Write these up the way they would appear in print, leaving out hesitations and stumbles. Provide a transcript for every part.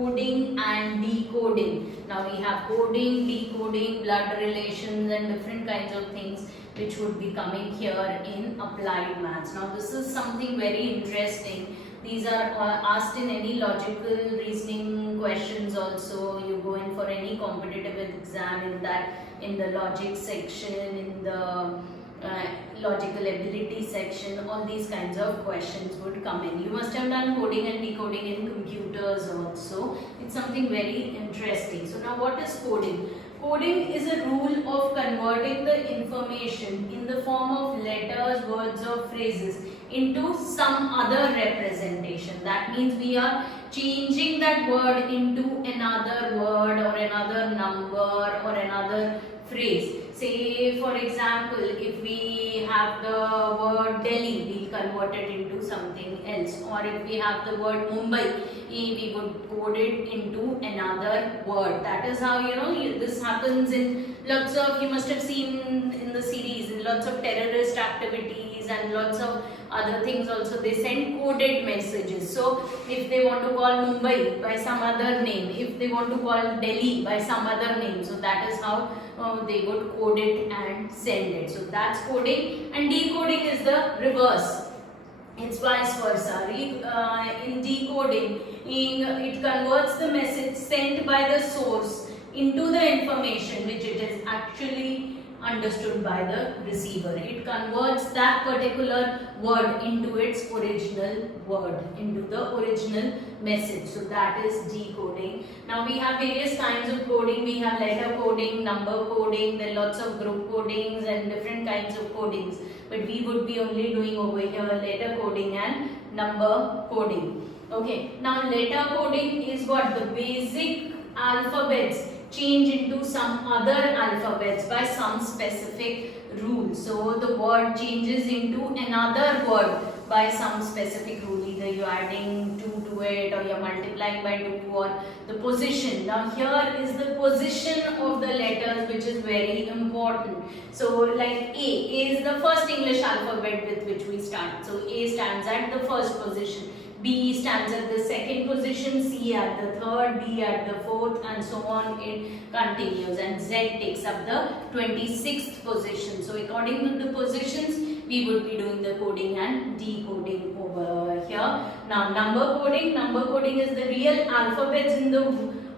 Coding and decoding. Now we have coding, decoding, blood relations and different kinds of things which would be coming here in applied maths. Now this is something very interesting. These are asked in any logical reasoning questions also. You go in for any competitive exam in the logic section, in the logical ability section, all these kinds of questions would come in. You must have done coding and decoding in computers also. It's something very interesting. So now what is coding? Coding is a rule of converting the information in the form of letters, words or phrases into some other representation. That means we are changing that word into another word or another number or another phrase. Say for example, if we have the word Delhi, we convert it into something else, or if we have the word Mumbai, we would code it into another word. That is how this happens in lots of, you must have seen in the series, in lots of terrorist activities and lots of other things also. They send coded messages. So if they want to call Mumbai by some other name, if they want to call Delhi by some other name, so that is how they would code it and send it. So that's coding, and decoding is the reverse. It's vice versa. In decoding, it converts the message sent by the source into the information which it is actually understood by the receiver. It converts that particular word into its original word, into the original message. So that is decoding. Now we have various kinds of coding. We have letter coding, number coding, then lots of group codings and different kinds of codings. But we would be only doing over here letter coding and number coding. Okay, now letter coding is what? The basic alphabets change into some other alphabets by some specific rule. So the word changes into another word by some specific rule. Either you are adding 2 to it, or you are multiplying by 2, or the position. Now here is the position of the letters, which is very important. So like A is the first English alphabet with which we start. So A stands at the first position, B stands at the second position, C at the third, D at the fourth, and so on it continues, and Z takes up the 26th position. So according to the positions, we would be doing the coding and decoding over here. Now number coding is the real alphabets in the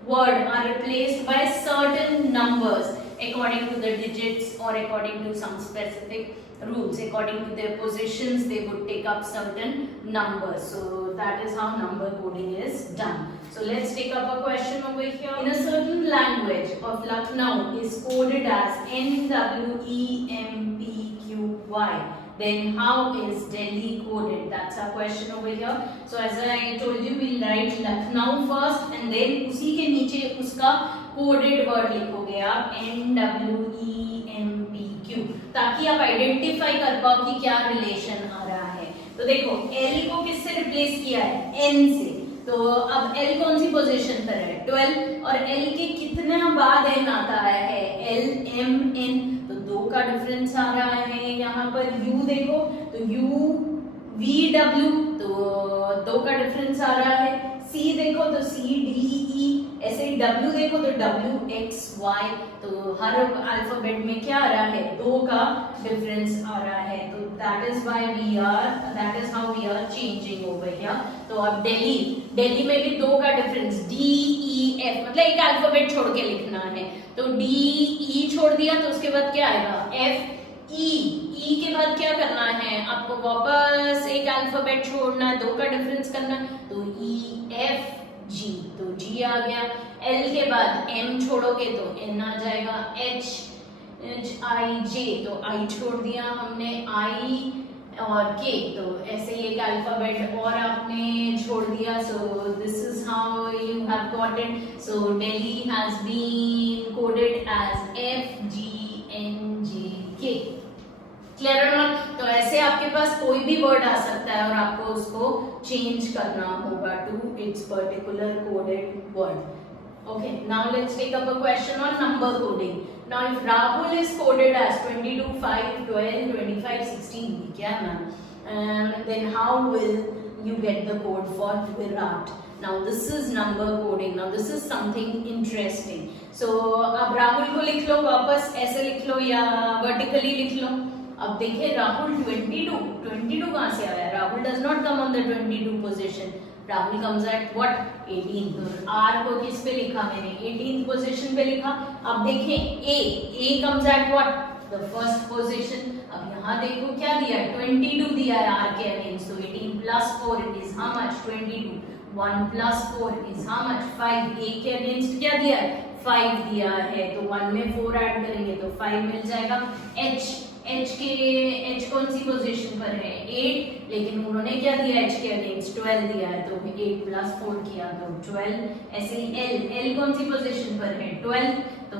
word are replaced by certain numbers according to the digits or according to some specific rules. According to their positions, they would take up certain numbers. So that is how number coding is done. So let's take up a question over here. In a certain language of Lucknow is coded as NWEMPQY. Then how is Delhi coded? That's our question over here. So as I told you, we'll write Lucknow first and then उसी के नीचे उसका coded word लिखोगे आप NWEMPQ, ताकि आप identify कर पाओ कि क्या रिलेशन आ रहा है. तो देखो L को किससे रिप्लेस किया है? N से. तो अब L कौन सी पोजीशन पर है? 12. और L के कितना बाद N आता है? L M N. तो 2 का डिफरेंस आ रहा है. यहाँ पर U देखो तो U V W, तो 2 का डिफरेंस आ रहा है. C देखो तो C D E. ऐसे ही W देखो तो W X Y. तो हर अल्फाबेट में क्या आ रहा है? 2 का डिफरेंस आ रहा है. तो that is how we are changing over here. तो अब दिल्ली में भी 2 का डिफरेंस D E F, मतलब एक अल्फाबेट छोड़ के लिखना है. तो D E छोड़ दिया तो उसके बाद क्या आएगा? F E. E के बाद क्या करना है? आपको वापस एक अल्फाबेट छोड़ना है, 2 का डिफरेंस करना. तो E F G, तो G आ गया. L के बाद M छोड़ोगे तो N आ जाएगा. H I J, तो I छोड़ दिया हमने, I और K, तो ऐसे ही एक अल्फाबेट और आपने छोड़ दिया. So this is how you have got it. So Delhi has been coded as F G N G K. Clear है ना? तो ऐसे आपके पास कोई भी वर्ड आ सकता है और आपको उसको चेंज करना होगा to its particular coded word. Okay, now let's take up a question on number coding. Now if Rahul is coded as 22, 5, 12, 25, 16, क्या ma'am? Then how will you get the code for Virat? Now this is number coding. Now this is something interesting. So अब राहुल को लिख लो वापस, ऐसे लिख लो या vertically लिख लो. अब देखिए राहुल 22 कहाँ से आया? Rahul does not come on the 22 position. Rahul comes at what 18. तो आर को किस पे लिखा मैंने? 18th पोजीशन पे लिखा. अब देखें A comes at what? The first position. अब यहाँ देखो क्या दिया है? 22 दिया है आर के अगेंस्ट. तो 18 plus 4 it is how much? 22. 1 plus 4 is how much? 5. ए के अगेंस्ट क्या दिया है? 5 दिया है. तो 1 में 4 ऐड करेंगे तो 5 मिल जाएगा. एच कौन सी पोजीशन पर है? 8. लेकिन उन्होंने क्या दिया? एच के अगेंस्ट 12 दिया है. तो 8 प्लस 4 किया तो 12. ऐसे ही एल कौन सी पोजीशन पर है? 12. तो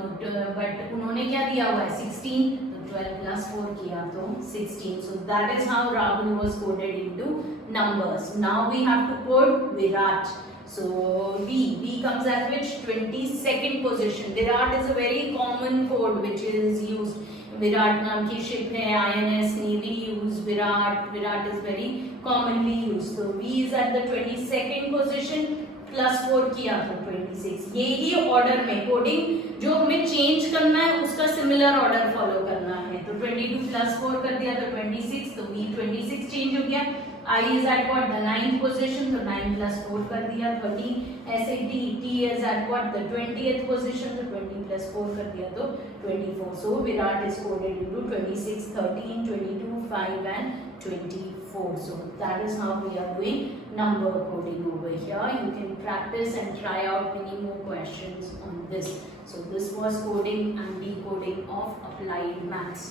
बट उन्होंने क्या दिया हुआ है? 16. तो 12 प्लस 4 किया तो 16. So that is how Rahul was coded into numbers. Now we have to code Virat. So V comes at which? 22nd position. Virat is a very common code which is used. Virat नाम की ship है, INS navy use Virat is very commonly use. तो V is at the 22nd position. Plus 4 किया तो 26. यही order में coding जो हमें चेंज करना है उसका सिमिलर ऑर्डर फॉलो करना है. तो 22 प्लस 4 कर दिया तो 26. तो V 26 चेंज हो गया. I is at what? The 9th position. तो 9 plus 4 कर दिया 13. ऐसे T is at what? The 20th position. तो 20 plus 4 कर दिया तो 24. So Virat is coded into 26, 13, 22, 5 and 24. So that is how we are doing number coding over here. You can practice and try out many more questions on this. So this was coding and decoding of applied maths.